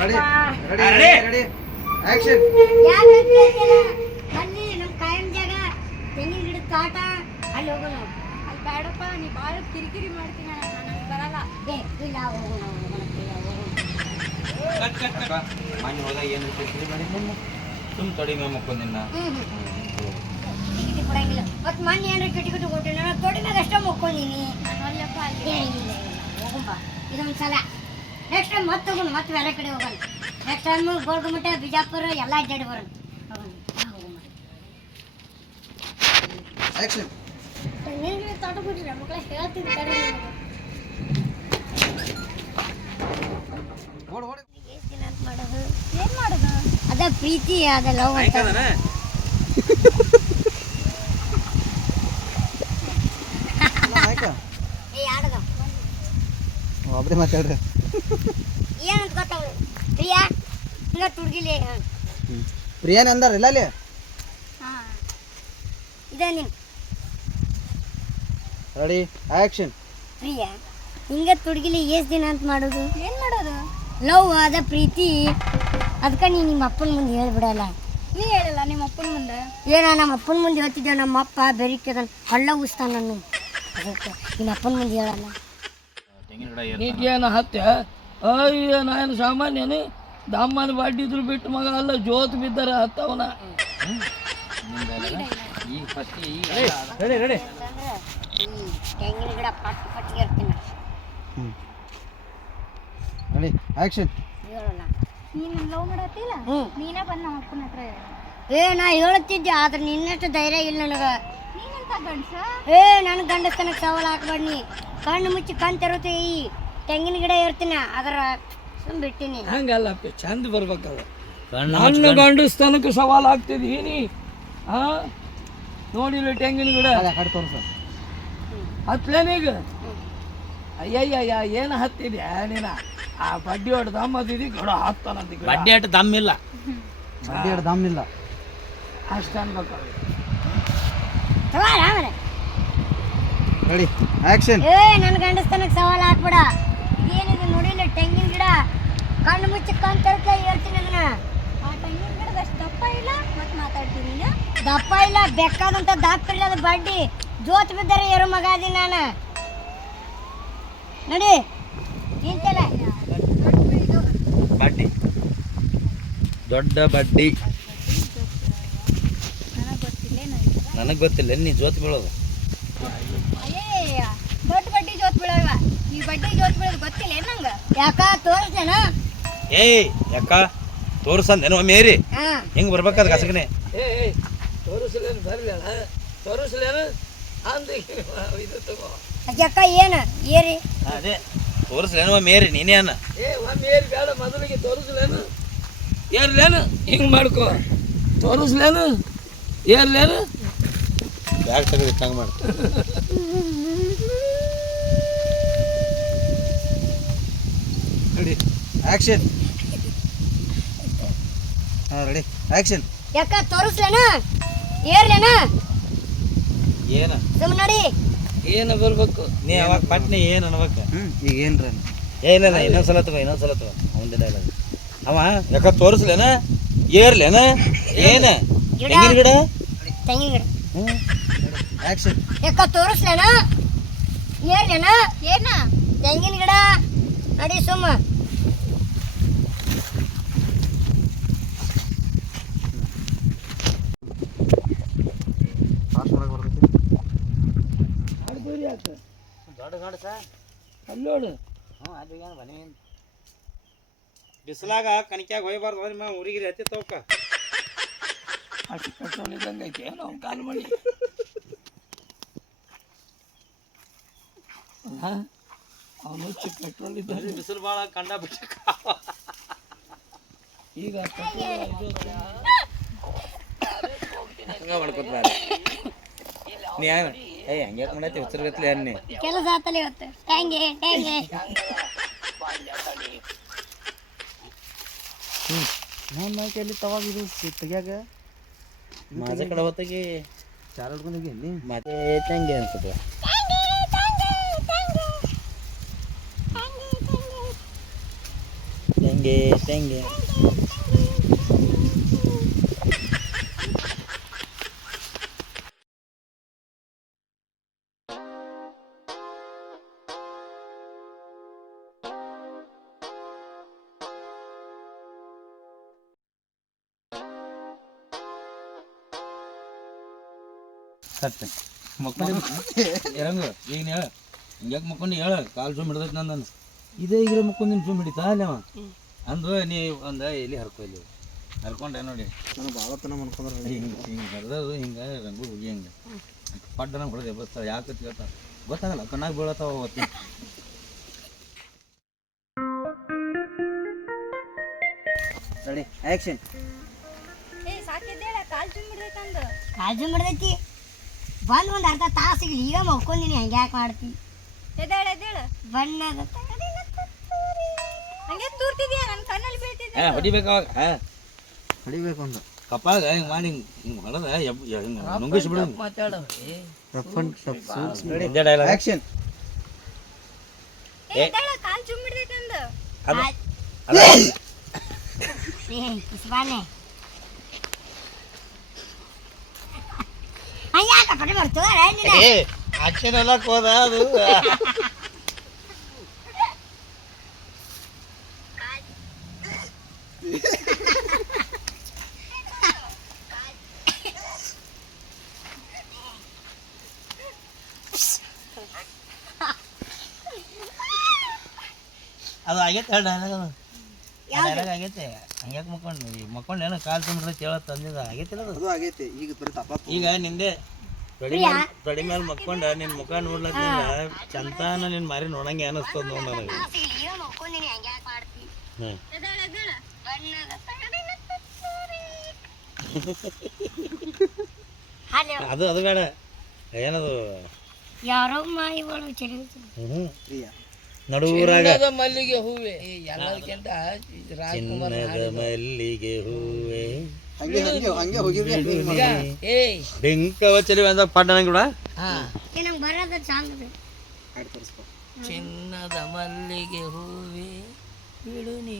Ready ಯಪ್ಪ. Ready ready. Action ಯಾಕ್ ಹೇಳ್ತಿದ್ದೀರ? ಅಲ್ಲಿ ನಮ್ ಕಾಯಂ ಜಾಗ. ತೆಂಗಿನ ಗಿಡದ ಕಾಟ. ಅಲ್ಲಿ ಹೋಗೋಣ ಅಲ್ಲಿ ಬೇಡಪ್ಪ ನೀ ಭಾಳ ಕಿರಿಕಿರಿ ಮಾಡ್ತೀನಿ ನನಗೆ ಬರಲ್ಲ. ಏ ಇಲ್ಲ ಹೋಗೋಣ. ಮನೆ ಹೋದಾಗ ಏನು ಕಿರಿಕಿರಿ ಸುಮ್ ತೊಡಿ ಮೇಲೆ ಕೊಡಂಗಿಲ್ಲ ಮತ್ ಮೊನ್ನೆ ಏನ್ರ ಟಿಕೆಟ್ ಕೊಟ್ಟಿಲ್ಲ. ನಾನು ತೊಡಿನಾಗ ಅಷ್ಟೇ ಮುಕ್ಕೊಂಡಿನಿ. ಅಲ್ಲಪ್ಪ ಅಲ್ಲಿ ಹೋಗುಂಬ. ಇದೊಂದು ಸಲ ನೆಕ್ಸ್ಟ್ ಟೈಮ್ ಮತ್ತೆ ಹೋಗೋಣ ಮತ್ತೆ ಬೇರೆ ಕಡೆ ಹೋಗೋಣ. ನೆಕ್ಸ್ಟ್ ಟೈಮ್ ಗೋಲ್ಗುಮಟ ಬಿಜಾಪುರ ಎಲ್ಲ ಅಡ್ಡಾಡಿ ಬರೋಣ. ಹೋಗೋಣ ಹಾ, ಹೋಗೋಣ. ಆಕ್ಷನ್ ತೆಂಗಿನ ತೋಟ ಬಿಡ್ರಿ ಮಕ್ಕಳ ಹೇಳ್ತೀನಿ ತಡಿ ನಿಮಗೆ. ಓಡ್ ಓಡಿ. ಎಷ್ಟ್ ದಿನ ಅಂತ ಮಾಡೋದು? ಏನ್ ಮಾಡೋದು? ಅದ ಪ್ರೀತಿ ಅದ ಲವ್ ಅಂತ. ಆಯ್ಕ ಏ ಆಡದ ಒಬ್ಬರೇ ಮಾತಾಡ್ರಿ. ಏನಂತ ಗೊತ್ತಾಗಲ್ಲ ಪ್ರಿಯಾ ಹಿಂಗ ತುಡ್ಗಿಲಿ ಪ್ರಿಯಾನ್ ಅಂದಾರ ಇಲ್ಲ ಅಲ್ಲಿ ಹಾ. ಇದ ನೀನು ರೆಡಿ ಆಕ್ಷನ್ ಪ್ರಿಯಾ ಹಿಂಗ ತುಡ್ಗಿಲಿ ಎಷ್ಟ್ ದಿನ ಅಂತ ಮಾಡೋದು? ಏನ್ ಮಾಡೋದು? ಲವ್ ಆದ ಪ್ರೀತಿ ಅದಕ್ಕೆ ನೀ ನಿಮ್ಮ ಅಪ್ಪನ ಮುಂದೆ ಹೇಳ್ಬಿಡಲ್ಲ. ನೀ ಹೇಳಲ್ಲ ನಿಮ್ಮ ಅಪ್ಪನ ಮುಂದೆ? ಏನ ನಮ್ಮ ಅಪ್ಪನ ಮುಂದೆ ಹೇಳ್ತಿದ್ದೆ ನಮ್ಮ ಅಪ್ಪ ಬೆರಿಕದ ಹಳ್ಳ ಉಸ್ತಾನ ನಾನು ಅದಕ್ಕೆ ನಿಮ್ಮ ಅಪ್ಪನ ಮುಂದೆ ಹೇಳಲ್ಲ. ನೀಗೇನು ಹತ್ಯ? ಅಯ್ಯ ನಾನು ಸಾಮಾನ್ಯನೇ. ದಮ್ಮನ ಬಾಡಿದ್ರು ಬಿಟ್ಟು ಮಗ ಅಲ್ಲ ಜೋತ್ ಬಿದ್ದಾರ ಹತ್ತವನ ಈಗ ಫಸ್ಟ್ ಈಗ ರೆಡಿ ರೆಡಿ ತೆಂಗಿನ ಗಿಡ ಪಟ್ ಪಟ್ಟಿಗೆ ಇರ್ತೀನಿ ರೆಡಿ ಆಕ್ಷನ್ ಹೇಳಲ್ಲ ನೀನು ಲವ್ ಮಾಡತ್ತಿಲ್ಲ ಹ್ಞೂ ನೀನೇ ಬಂದು ನಮ್ಮ ಅಪ್ಪನ ಹತ್ರ ಏ ನಾ ಹೇಳ್ತಿದ್ದೆ ಆದ್ರೆ ನಿನ್ನಷ್ಟು ಧೈರ್ಯ ಇಲ್ಲ ನನಗೆ. ನೀನೆಂತ ಗಂಡಸ ಏ ನನ್ನ ಗಂಡಸ್ತನಕ್ಕೆ ಸವಾಲು ಹಾಕ್ಬೇಡಿ ಕಣ್ಣು ಮುಚ್ಚಿ ಕಣ್ ತೆರುತ್ತೆ ಈ ತೆಂಗಿನ ಗಿಡ ಇರ್ತೀನಿ ಅದರ ಬಿಟ್ಟಿನಿ ಹಂಗಲ್ಲಪ್ಪ ಚಂದ ಬರ್ಬೇಕಲ್ಲ ನನ್ನ ಗಂಡಸ್ತನಕ್ಕೆ ಹಾಕ್ತಿದಿ ಆಗ್ತಿದೀನಿ ಹಾ ನೋಡಿಲ್ಲ ತೆಂಗಿನ ಗಿಡ. ಅದ ಕಡೆ ತೋರ್ಸ. ಹತ್ಲೇನೀಗ ಅಯ್ಯಯ್ಯ ಏನು ಹತ್ತಿದ್ಯಾ ನೀನ? ಆ ಬಡ್ಡಿ ಹೊಡೆದ ದಮ್ಮದಿದಿ ಗಿಡ ಹತ್ತಾನಂತ ಬಡ್ಡಿ ಅಟ್ಟು ಇಲ್ಲ. ಬಡ್ಡಿ ಎರಡು ದಮ್ ಇಲ್ಲ. ಅಷ್ಟ ಅನ್ಬೇಕು. ಸವಾಲ್ ರೆಡಿ ಆಕ್ಷನ್ ಏ ನನ್ನ ಗಂಡಸ್ತನಕ್ಕೆ ಸವಾಲು ಹಾಕ್ಬಿಡ. ಏನಿದೆ ನೋಡಿಲ್ಲ ತೆಂಗಿನ ಗಿಡ ಕಣ್ಣು ಮುಚ್ಚಿ ಕಣ್ ತೆರತಿ ಹೇಳ್ತೀನಿ ಅದನ್ನ ಆ ತೆಂಗಿನ ಗಿಡದ ಅಷ್ಟು ದಪ್ಪ ಇಲ್ಲ ಮತ್ತೆ ಮಾತಾಡ್ತೀನಿ ನೀನು ದಪ್ಪ ಇಲ್ಲ ಬೆಕ್ಕಾದಂತ ದಪ್ಪ ಇಲ್ಲದ ಬಡ್ಡಿ. ಜೋತ್ ಬಿದ್ದರೆ ಏರು ಮಗ ಅದಿ ನಾನು. ನೋಡಿ. ನಿಂತಲ್ಲ ಬಡ್ಡಿ. ದೊಡ್ಡ ಬಡ್ಡಿ. ನನಗೆ ಗೊತ್ತಿಲ್ಲ ನನಗೆ ಗೊತ್ತಿಲ್ಲ ನೀ ಜೋತ್ ಬೀಳೋದು? ದೊಡ್ಡ ಬಡ್ಡಿ ಜೋತ್ ಬೀಳವ ಈ ಬಡ್ಡಿ ಜೋತ್ ಬೀಳೋದು ಗೊತ್ತಿಲ್ಲ ಏನು ನಂಗೆ? ಯಾಕ? ತೋರಿಸ್ತೇನ ಏಯ್ ಯಾಕ? ತೋರ್ಸಂದೇನೋ ಮೇರಿ ಹೆಂಗ್ ಬರ್ಬೇಕಾದ್ ಕಸಗನೆ ಏ ತೋರಿಸ್ಲೇನು ಬರಲಿಲ್ಲ ತೋರಿಸ್ಲೇನು? ಅಂದ ಇದು ತಗೋ. ಅಕ್ಕ ಏನು? ಏರಿ? ಅದೇ ತೋರಿಸ್ಲೇನು ಮೇರಿ ನೀನೇ ಅನ್ನ ಏ ಒಮ್ಮೆ ಏರಿ ಬೇಡ ಮೊದಲಿಗೆ ತೋರಿಸ್ಲೇನು. ಏರ್ಲೇನು? ಹಿಂಗೆ ಮಾಡ್ಕೋ. ತೋರಿಸ್ಲೇನು? ಏರ್ಲೇನು? ಬ್ಯಾಗ್ ತೆಗೆದು ಹಂಗೆ ಮಾಡಿ. ರೆಡಿ. ಆಕ್ಷನ್ ಹಾಂ ರೆಡಿ. ಆಕ್ಷನ್ ಯಾಕ ತೋರಿಸ್ಲೇನ? ಏರ್ಲೇನ? ಏನ? ಸುಮ್ ನೋಡಿ. ಏನು ಬರ್ಬೇಕು? ನೀ ಅವಾಗ ಪಟ್ನೆ ಏನು ಅನ್ಬೇಕು? ಈಗ ಏನ್ರ ಏ ಇಲ್ಲ ಇಲ್ಲ ಇನ್ನೊಂದ್ಸಲ ತಗೋ ಇನ್ನೊಂದ್ಸಲ ತಗೋ. ಅವನ ಡೈಲಾಗ್ ಅವ ಯಾಕ ತೋರಿಸ್ಲೇನ? ಏರ್ಲೇನ? ಏನ? ಗಿಡ. ತೆಂಗಿನ ಗಿಡ? ತೆಂಗಿನ ಗಿಡ. ಹ್ಞೂ ಆಕ್ಷನ್ ಯಾಕ ತೋರಿಸ್ಲೇನ? ಏರ್ಲೇನ? ಏನ? ತೆಂಗಿನ ಗಿಡ? ನಡಿ ಸುಮ್ಮ. ಮಾಡ್ತೀರಿ ಯಾಕೆ ದೊಡ್ಡ ಗಂಡ ಸಾ ಅಲ್ಲೋಡು. ಹ್ಞೂ ಅದು ಏನು ಬನ್ನಿ. ಬಿಸಿಲಾಗ ಕಣಿಕ್ಯಾಗ ಹೋಯ್ಬಾರ್ದು ಹೋದ್ರೆ ಮ್ಯಾಗ ಊರಿಗೆ ಹತ್ತಿ ತಗೋಕ. ಅಷ್ಟು ಪೆಟ್ರೋಲ್ ಇದ್ದಂಗೆ ಐತಿ ಏನೋ ಅವ್ನು ಕಾಲು ಮಾಡಿ. ಅವನು ಹುಚ್ಚು ಪೆಟ್ರೋಲ್ ಇದ್ದಂಗೆ ಬಿಸಿಲು ಭಾಳ ಕಂಡ ಬಿಟ್ಟು. ಈಗ ಪೆಟ್ರೋಲ್ ಇದು ಹಂಗ ಮಾಡ್ಕೊತಾರೆ ನೀ ಏನು ಏಯ್ ಹಂಗೆ ಮಾಡೈತಿ ಅನ್ನಿ. ಕೆಲಸ ಆತಲ್ಲ ಇವತ್ತು. ಹೆಂಗೆ ಹೆಂಗೆ? ನಾನು ನಾಲ್ಕು ತವಾಗ ಇದು ತೆಗಿಯಾಗ ಮಾಜ ಕಡೆ ಹೊತ್ತಾಗಿ ಚಾರ ಹಿಡ್ಕೊಂಡೋಗಿ ಎಲ್ಲಿ? ಮತ್ತೆ ತಂಗಿ ಅನ್ಸುತ್ತೆ. ಹೆಂಗೆ ಹೆಂಗೆ ಹೆಂಗೆ ಮಕ್ಕಳು ಮಕ್ಕೊಂಡು ಇರಂಗು ಈಗ ಹೇಳ. ಹಿಂಗ್ಯಾಕೆ ಮಕ್ಕೊಂಡು ಹೇಳ? ಕಾಲು ಜುಮ್ ಹಿಡ್ದೈತೆ ನಂದು ಇದೇ ಈಗ ಮಕ್ಕೊಂದಿನ ಜೂಮ್ ಹಿಡಿತಾ ಅಲ್ಲವ ಅವ ಅಂದು ನೀ ಒಂದು ಎಲ್ಲಿ ಹರ್ಕೊ ಇಲ್ಲಿ? ಹರ್ಕೊಂಡೆ ನೋಡಿ. ನಾನು ಭಾಳ ತನ ಮನ್ಕೊಂಡ್ರೆ ಹಿಂಗೆ ಹಿಂಗೆ ಹರಿದದು ಹಿಂಗೆ ರಂಗು ಹೋಗಿ ಹಿಂಗೆ. ಪಡ್ಡನ ಹೊಡೆದೆ ಬಸ್ತಾವ ಯಾಕೆ ಕೇಳ್ತಾವ ಗೊತ್ತಾಗಲ್ಲ ಕಣ್ಣಾಗ ಬೀಳತ್ತಾವ ಅವತ್ತು. ರೆಡಿ ಆ್ಯಕ್ಷನ್ ಏ ಸಾಕಿದ್ದೇಳ ಕಾಲ್ ಜುಮ್ ಮಾಡ್ದೈತಿ ಬಂದು ಒಂದು ಅರ್ಧ ತಾಸಿಗೆ ಈಗ ಮಕ್ಕೊಂದಿನಿ ಹಂಗೆ ಯಾಕೆ ಮಾಡ್ತಿ? ಎದ್ದೇಳು ಎದ್ದೇಳು. ಬಣ್ಣದ ಹಂಗೆ ತೂರ್ತಿದ್ಯಾ? ನನ್ನ ಕಣ್ಣಲ್ಲಿ ಬೀಳ್ತಿದ್ದೆ ಹೊಡಿಬೇಕು ಅವಾಗ ಹಾ. ಹೊಡಿಬೇಕು ಒಂದು. ಕಪ್ಪಾಗ ಹಿಂಗೆ ಮಾಡಿ ಹಿಂಗೆ ಹಿಂಗೆ ಹೊಡೆದ ಹಿಂಗೆ ನುಂಗಿಸಿ ಬಿಡು. ಮಾತಾಡೋ. ಏ ಎದ್ದೇಳ ಕಾಲ್ ಜುಮ್ ಹಿಡ್ದೈತಂದು ಅದು ಏ ಕಿಸ್ಬಾನೆ ಅಯ್ಯಾಕ ಪಡೆ ಮಾಡ್ತು ಏ ಆಕ್ಷನ್ ಎಲ್ಲ ಹೋದ ಅದು. ಅದು ಆಗೈತೆ ಡೈಲಾಗ್ ಅದು. ಡೈಲಾಗ್ ಆಗೈತೆ. ಹಂಗ್ಯಾಕೆ ಮಕ್ಕೊಂಡು ಮಕ್ಕೊಂಡು ಏನೋ ಕಾಲು ತುಂಬಿದ್ರೆ ಹೇಳತ್ ತಂದಿದ. ಆಗೈತಿಲ್ಲ ಅದು? ಅದು ಆಗೈತಿ. ಈಗ ಬರೀ ತಪ್ಪ ಈಗ ನಿಂದೆ ತೊಡಿ ಮೇಲೆ ತೊಡಿ ಮೇಲೆ ಮಕ್ಕೊಂಡ ನಿನ್ ಮುಖ ಚಂತಾನ ನಿನ್ನ ಮಾರಿ ನೋಡಂಗೆ ಅನಿಸ್ತದ ನೋಡ್ ನನಗೆ. ಈಗ ಅದು ಅದು ಬೇಡ. ಏನದು? ಯಾರೋ ಮಾಯಿ ಪ್ರಿಯ? ನಡುವರಾಗ. ಚಿನ್ನದ ಮಲ್ಲಿಗೆ ಹೂವೆ. ಎಲ್ಲದಕ್ಕಿಂತ ರಾಜ್ಕುಮಾರ್ ಚಿನ್ನದ ಮಲ್ಲಿಗೆ ಹೂವೆ. ಬೆಂಕವ ಚಲಿ ಅಂತ ಪಾಠ ನಂಗೆ ಚಿನ್ನದ ಮಲ್ಲಿಗೆ ಹೂವೆ ಬಿಡು ನೀ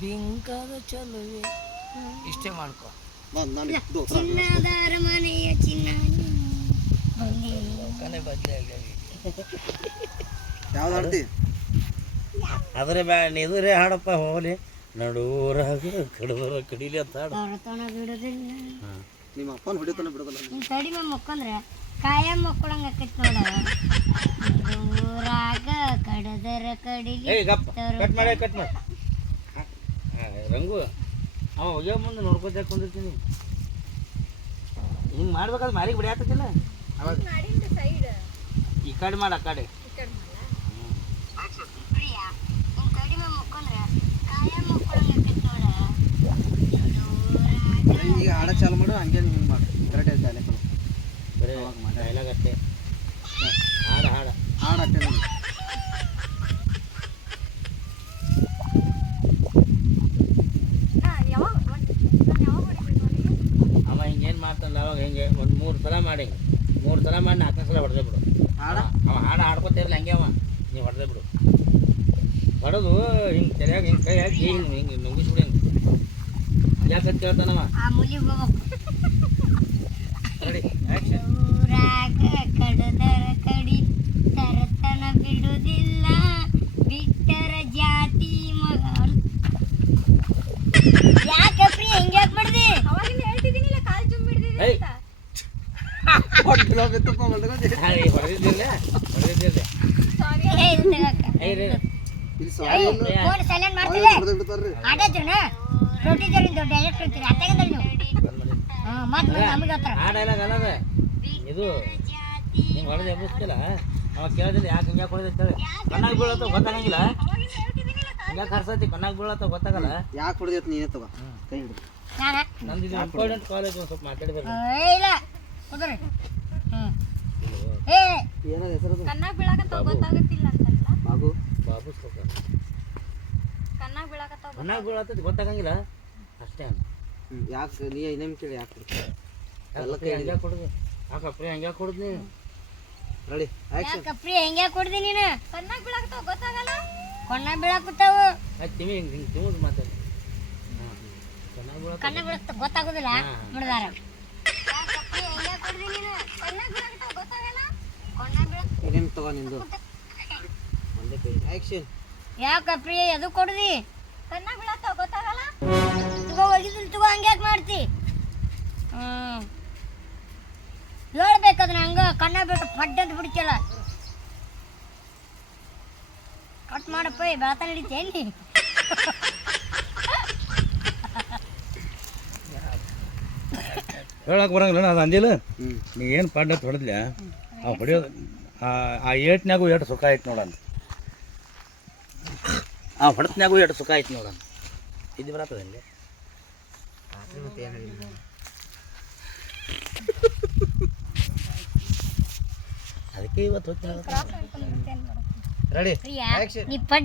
ಬಿಂಕದ ಚಲುವೆ. ಇಷ್ಟೇ ಮಾಡ್ಕೊ. ಚಿನ್ನದ ಅರಮನೆಯ ಚಿನ್ನ ಕನೆ ಬದಲೇ ಯಾವ್ದು ಹಾಡ್ತಿ? ಅದ್ರ ಬ್ಯಾ ಇದ್ರೆ ಹಾಡಪ್ಪ ಹೋಗಲಿ. ನಡೂರಾಗ ಕಡದರ ಕಡಿಲಿ ಅಂತ ಹಾಡು. ಹೊರತನ ಬಿಡೋದಿಲ್ಲ. ನಿಮ್ಮ ಅಪ್ಪನ ಹೊಡಿತಾನೆ ಬಿಡೋದಲ್ಲ ನೀನ್? ಕಡಿಮೆ ಮಕ್ಕೊಂದ್ರೆ ಕಾಯಂ ಮಕ್ಕೊಳಂಗ ಆಕೈತಿ ನೋಡ. ಊರಾಗ ಕಡದರ ಕಡಿಲಿ ಏಯ್ ಗಪ್ಪ. ಕಟ್ ಮಾಡಿ ಕಟ್ ಮಾಡಿ. ರಂಗು ಅವ ಹೋಗ್ಯ ಮುಂದೆ ನೋಡ್ಕೊತ ಕುಂದಿರ್ತೀನಿ. ಹಿಂಗೆ ಮಾಡ್ಬೇಕಾದ್ರೆ ಮಾರಿಗೆ ಅವಾಗ ಮಾಡಿಂದ ಸೈಡ್ ಈ ಕಡೆ ಮಾಡ ಆ ಕಡೆ ಈ ಕಡೆ ಮಾಡ್ಲಾ? ಪ್ರಿಯ ನೀನ್ ಕಡಿಮೆ ಮಕ್ಕೊಂದ್ರೆ ಕಾಯಂ ಮಕ್ಕೊಳಂಗ ಆಕೈತಿ ನೋಡ ಹಾಡಕ್ಕೆ ಚಾಲು ಮಾಡು ಹಂಗೆ ಹಿಂಗೆ ಮಾಡು. ಕರೆಕ್ಟ್ ಐತೆ ಅಲ್ಲೇ ಬರೀ ಡೈಲಾಗ್ ಅಷ್ಟೇ. ಹಾಡು ಹಾಡು. ಹಾಡು ಅಷ್ಟೇ ಅವನಿಗೆ ಅವ ಹಿಂಗೇನು ಮಾಡ್ತಾನಲ್ಲ ಅವಾಗ ಹಿಂಗೆ ಒಂದು ಮೂರು ಸಲ ಮಾಡಿ. ಮೂರು ಸಲ ಮಾಡಿ ನಾಲ್ಕನೇ ಸಲ ಹೊಡೆದೇ ಬಿಡು. ಹಾಡ. ಅವ ಹಾಡು ಹಾಡ್ಕೊತಿರ್ಲಿ ಹಂಗೆ ಅವ. ನೀವು ಹೊಡೆದೇ ಬಿಡು. ಹೊಡೆದು ಹಿಂಗೆ ತಲೆಯಾಗ ಹಿಂಗೆ ಕೈ ಹಾಕಿ ಹಿಂಗೆ ಹಿಂಗೆ ನುಂಗಿಸ್ಬಿಡು. ಹಿಂಗೆ ಯಾಕಂತ ಕೇಳ್ತಾನವ? ಆ ಮುಲಿ ಊರಾಗ ಕಡದರ ಕಡಿ ತರತನ ಬಿಡುದಿಲ್ಲ ಬಿಟ್ಟರ ಜಾತಿ ಮಗ. ಯಾಕೆ ಪ್ರಿಯ ಹಿಂಗ್ಯಾಕ್ ಮಾಡ್ದಿ? ಅವಾಗಿಂದ ಹೇಳ್ತಿದ್ದೀನಿಲ್ಲ ಕಾಲು ಜುಮ್. ಅಂತ. ಹೊಡೆದಿದ್ದಿಲ್ಲ ಹೊಡೆದಿದ್ದಿಲ್ಲ ಸಾರಿ ಸಾರಿ ಫೋನ್ ಸೈಲೆಂಟ್ ಆಡೋದ್ರನ ಪ್ರೊಡ್ಯೂಸರ್ ಡೈರೆಕ್ಟರ್ ಇರ್ತೀರಿ ನೀವು. ಹಾ ಮತ್ ನಮಗೆ ಹತ್ರ ಆ ಡೈಲಾಗ್ ಇದು ಹಿಂಗೆ ಹೊಡೆದು ಎಬ್ಬಿಸ್ತಿಲ್ಲ ಅವ ಕೇಳಿದ್ರೆ ಯಾಕೆ ಹಿಂಗೆ ಹೊಡೆದ ಅಂತೇಳಿ ಕಣ್ಣಾಗ ಬೀಳತ್ತ ಗೊತ್ತಾಗಂಗಿಲ್ಲ. ಹಿಂಗೆ ಕರ್ಸತಿ ಕಣ್ಣಾಗ ಬೀಳತ್ತ ಗೊತ್ತಾಗಲ್ಲ. ಯಾಕೆ ಹೊಡೆದೈತೆ ನೀನೇ ತಗೋ. ಕೈ ಹಿಡಿದು. ನಾನ? ನಂದು ಇದು ಇಂಪಾರ್ಟೆಂಟ್ ಕಾಲೇಜ್ ಒಂದು ಸ್ವಲ್ಪ ಮಾತಾಡಿದ್ರೆ. ಏ, ಇಲ್ಲ. ಕುದುರೆ. ಹೆಸರದು? ಕಣ್ಣಾಗ ಬೀಳಾಕತ್ತಾವ ಗೊತ್ತಾಗತ್ತಿಲ್ಲ ಅಂತಲ್ಲ. ಬಾಬು. ಬಾಬು ಸ್ವಲ್ಪ ಗೊತ್ತಾಗಂಗಿಲ್ಲ. ಅಷ್ಟೇ ಯಾಕೆ ನೀ ಇನ್ನೇನು ಕೇಳಿ ಯಾಕೆ ಎಲ್ಲ ಕೈ ಹಂಗೆ ಕೊಡುದು? ಯಾಕೆ ಹಂಗೆ ಕೊಡುದು ನೀನು? ರೆಡಿ ಕೊಡ್ದಿ ನೀನು? ಕಣ್ಣಾಗ ಬೀಳಾಕತ್ತಾವ ಗೊತ್ತಾಗಲ್ಲ? ಕಣ್ಣ ಬೀಳಾಕತ್ತಾವ. ತಿವಿ ಹಿಂಗೆ ಹಿಂಗೆ ತಿಮ್ಮದು ಮಾತಾಡಿ. ಚೆನ್ನಾಗಿ ಬೀಳತ್ತ ಕಣ್ಣ ಗೊತ್ತಾಗೋದಿಲ್ಲ ಏನೇನು ತಗೋ ನಿಂದು. ಒಂದೇ ಕೈ. ಆ್ಯಕ್ಷನ್ ಯಾಕ ಪ್ರಿಯ ಅದು ಕೊಡ್ದಿ? ಕಣ್ಣ ಬೀಳತ್ತ ಗೊತ್ತಾಗಲ್ಲ? ತಗೋ ಒಗಿದಿಲ್ ತಗೋ ಹಂಗ್ಯಾಕ್ ಮಾಡ್ತಿ? ಹ್ಞೂ ಹೇಳ್ಬೇಕದ್ರ ಹಂಗ ಕಣ್ಣ ಬಿಟ್ಟು ಪಡ್ಡ ಅಂತ ಬಿಡ್ತಿಲ್ಲ ಕಟ್ ಮಾಡಪ್ಪ ಬೆಳತ ನಡೀತೇನಿ ಹೇಳಕ್ಕೆ ಬರಂಗಿಲ್ಲ ಅದು ಅಂದಿಲ್ಲ. ನೀ ಏನು ಪಾಡ್ಡ ಹೊಡೆದ್ಲ? ಆ ಹೊಡೆಯೋದು ಆ- ಆ ಏಟ್ ಸುಖ ಆಯ್ತು ನೋಡಣ ಆ ಹೊಡತ್ನಾಗೂ ಎಷ್ಟು ಸುಖ ಆಯ್ತು ನೋಡಣ ಇದು ಬರತ್ತದಲ್ಲಿ ಅದಕ್ಕೆ ಇವತ್ತು ರೆಡಿ.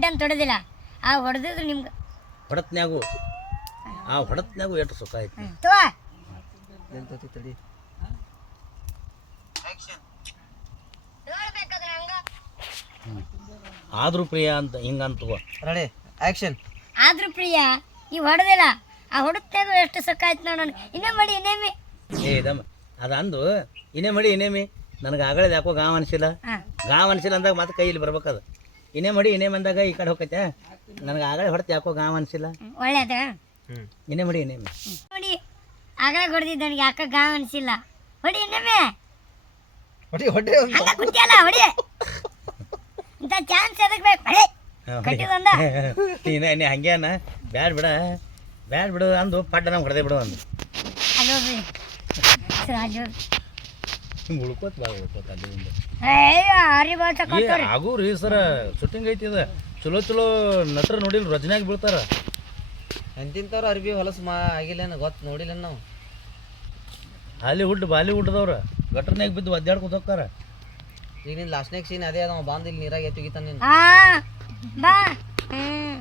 ಅಂತ ಹೊಡೆದಿಲ್ಲ ಆ ಹೊಡೆದಿದ್ರು ನಿಮ್ಗೆ ಹೊಡತ್ನಾಗೂ ಆ ಹೊಡತ್ನಾಗೂ ಎಷ್ಟು ಸುಖ ಆಯ್ತು ತಡಿ. ಹಂಗ. ಆದರೂ ಪ್ರಿಯ ಅಂತ ಹಿಂಗಂತು ರೆಡಿ ಆ್ಯಕ್ಷನ್ ಆದ್ರೂ ಪ್ರಿಯ ನೀವು ಹೊಡೆದಿಲ್ಲ. ಆ ಹೊಡೆದಾಗ ಎಷ್ಟು ಸುಖ ಆಯ್ತು ನೋಡೋಣ ಇನ್ನೇ ಮಾಡಿ ಇನ್ನೇಮಿ ಏ ದಮ್ಮ ಅದು ಅಂದು ಇನ್ನೇ ಮಾಡಿ ಇನ್ನೇಮಿ ನನಗೆ ಆಗಳದ ಯಾಕೋ ಗಾವ್ ಅನಿಸಿಲ್ಲ. ಗಾಂವ್ ಅನಿಸಿಲ್ಲ ಅಂದಾಗ ಮತ್ತೆ ಕೈಯಲ್ಲಿ ಬರ್ಬೇಕದು ಇನ್ನೇ ಮಾಡಿ ಇನ್ನೇ ಬಂದಾಗ ಈ ಕಡೆ ಹೋಗತ್ತೆ. ನನಗೆ ಆಗಲೇ ಹೊಡೆತು ಯಾಕೋ ಗಾವ್ ಅನಿಸಿಲ್ಲ. ಒಳ್ಳೇದ? ಹ್ಞೂ ಇನ್ನೇ ಮಾಡಿ ಇನ್ನೇಮಿ ನೋಡಿ ಆಗಳ ಹೊಡೆದಿದ್ದು ನನಗೆ ಯಾಕ ಗಾವ್ ಅನಿಸಿಲ್ಲ. ಹೊಡಿ ಇನ್ನೇಮೆ ಹೊಡಿ ಹೊಡಿ ಹೊಡಿ. ಇಂಥ ಚಾನ್ಸ್ ಎದಕ್ಕೆ ಬೇಕು. ಹೊಡಿ ಕಟ್ಟಿದಂದ ನೀನು ನೀ ಹಂಗೇನ ಬ್ಯಾಡ್ ಬಿಡ ಬ್ಯಾಡ್ ಬಿಡು ಅಂದು ಪಡ್ಡ ನಮ್ಗೆ ಹೊಡೆದೇ ಬಿಡು ಅಂದು. ಅದು ಹೋಗ್ರಿ ರಾಜು ಹಿಂಗೆ ಉಳ್ಕೋತ ಬಾ ಏ ಆಗು ರೀ ಸರ. ಶೂಟಿಂಗ್ ಐತಿ ಇದು ಚಲೋ ಚಲೋ ನಟ್ರ ನೋಡಿಲ್ಲ ರಜನಾಗಿ ಬೀಳ್ತಾರ. ಅಂತಿಂತವ್ರು ಅರ್ಬಿ ಹೊಲಸು ಮಾ ಆಗಿಲ್ಲೇನು ಗೊತ್ತು ನೋಡಿಲ್ಲ ನಾವು. ಹಾಲಿವುಡ್ ಬಾಲಿವುಡ್ದವ್ರ. ಗಟ್ರನ್ಯಾಗ ಬಿದ್ದು ಒದ್ದಾಡ್ಕೊತ ಹೋಗ್ತಾರ. ಈಗ ನಿನ್ನ ಲಾಸ್ಟ್ನಾಗ ಸೀನ್ ಅದೇ ಅದ ಬಾಂದ್ ಇಲ್ಲಿ ನೀರಾಗ ಎತ್ತಿಗಿತಾನ ನೀನು. ಹಾ ಬಾ. ಹ್ಮ್.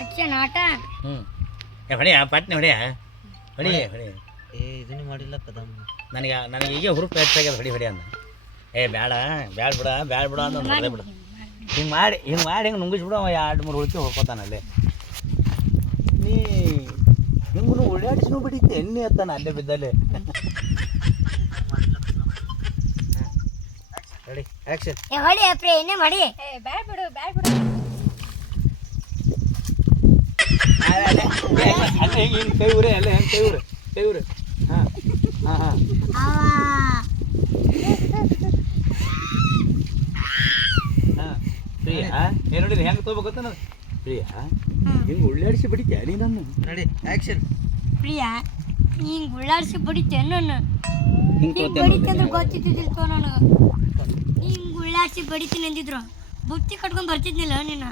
ಅಚ್ಚ ನಾಟ. ಹ್ಞೂ ಏ ಹೊಡಿಯ ಪಟ್ನೆ ಹೊಡಿಯ ಹೊಡಿ ಹೊಡಿ ಏ ಇದನ್ನು ಮಾಡಿಲ್ಲ ಕದಮ್ ನನಗೆ ನನಗೆ ಈಗ ಹುರುಪು ಹೆಚ್ಚಾಗ್ಯದ ಹೊಡಿ ಹೊಡಿ ಅಂದ. ಏ ಬೇಡ ಬ್ಯಾಡ ಬಿಡ ಬ್ಯಾಡ ಬಿಡ ಅಂತ ಮಾಡೇ ಬಿಡು. ಹಿಂಗೆ ಮಾಡಿ ಹಿಂಗೆ ಮಾಡಿ ಹಿಂಗೆ ನುಂಗಿಸ್ಬಿಡು ಅವ ಎರಡು ಮೂರು ಉಳ್ಕಿ ಹೋಗ್ಕೋತಾನ ಅಲ್ಲೇ. ನೀ ಹಿಂಗೂ ಓಡಾಡಿಸ್ನು ಬಿಡಿತ್ತೆ ಎಣ್ಣೆ ಅತ್ತಾನ ಅಲ್ಲೇ ಬಿದ್ದಲ್ಲೇ. ರೆಡಿ ಆ್ಯಕ್ಷನ್ ಏ ಹೊಡಿ ಅಪ್ರೆ ಇನ್ನೇ ಮಾಡಿ. ಏ ಬ್ಯಾಡ ಬಿಡು ಬ್ಯಾಡ ಬಿಡು. ಅಲ್ಲೇ ಹಿಂಗೆ ಹಿಂಗೆ ಕೈ ಉರೆ ಅಲ್ಲೇ ಹೆಂಗೆ ಕೈ ಉರೆ ಕೈ ಉರೆ ಹಾಂ. ಹಾಂ ಹಾಂ ಪ್ರಿಯಾ ಏನು ನೋಡಿರಿ ಹೆಂಗೆ ತೊಗೋಬೇಕತ್ತ ಪ್ರಿಯಾ ಹಿಂಗೆ ಉಳ್ಳಾಡಿಸಿ ಬಿಡಿತ್ಯಾ ನೀ ನನ್ನ ರೆಡಿ ಆ್ಯಕ್ಷನ್ ಪ್ರಿಯಾ ಹಿಂಗ್ ಉಳ್ಳಾಡ್ಸಿ ಬಡಿತೆ ನಾನು ಹಿಂಗೆ ಹಿಂಗ್ ಬಡಿತೆ ಅಂದ್ರೆ ಗೊತ್ತಿದ್ದಿಲ್ಲ ನನಗೆ? ಉಳ್ಳಾಡ್ಸಿ ಬಡಿತೀನಿ ಅಂದಿದ್ರು. ಬುತ್ತಿ ಕಟ್ಕೊಂಡ್ ಬರ್ತಿದ್ನಿಲ್ಲ ನೀನು